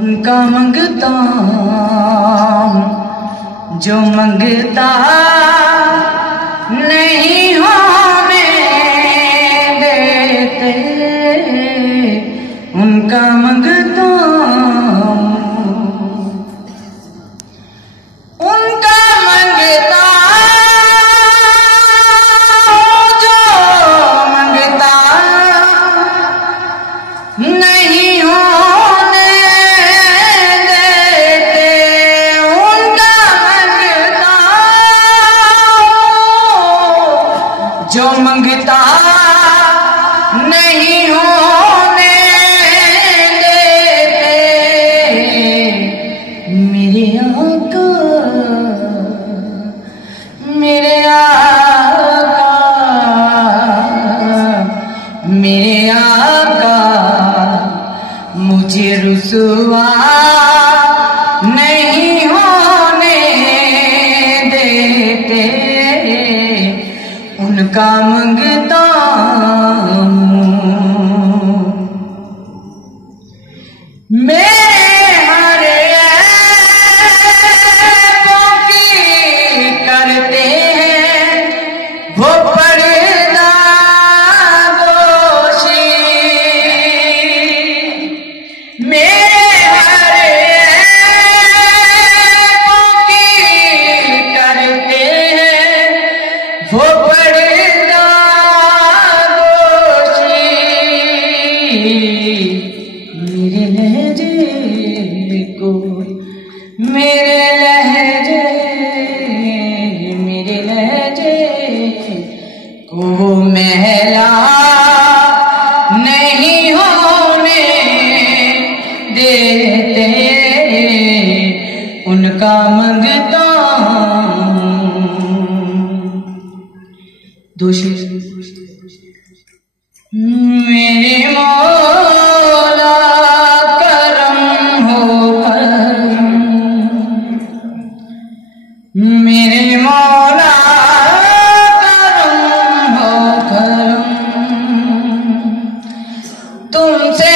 उनका मंगता हूँ जो मंगता नहीं होने देते, उनका मंगता हूँ, उनका मंगता हूँ जो मंगता नहीं होने देते, उनका मंगता हूँ जो मंगता नहीं होने देते। मेरे आका, मेरे आका, मेरे आका मुझे रुसवा नहीं होने देते, उनका मंगता हूँ। मेरे हर ऐबों की करते हैं वो पर्दादोशी, मेरे हर ऐबों की करते हैं वो पर्दादोशी। मेरे लहजे को, मेरे लहजे, मेरे लहजे को महला नहीं होने देते, उनका मंगता हूँ। दूसरी मेरे मौला करम हो करम, मेरे मौला करम हो करम, तुमसे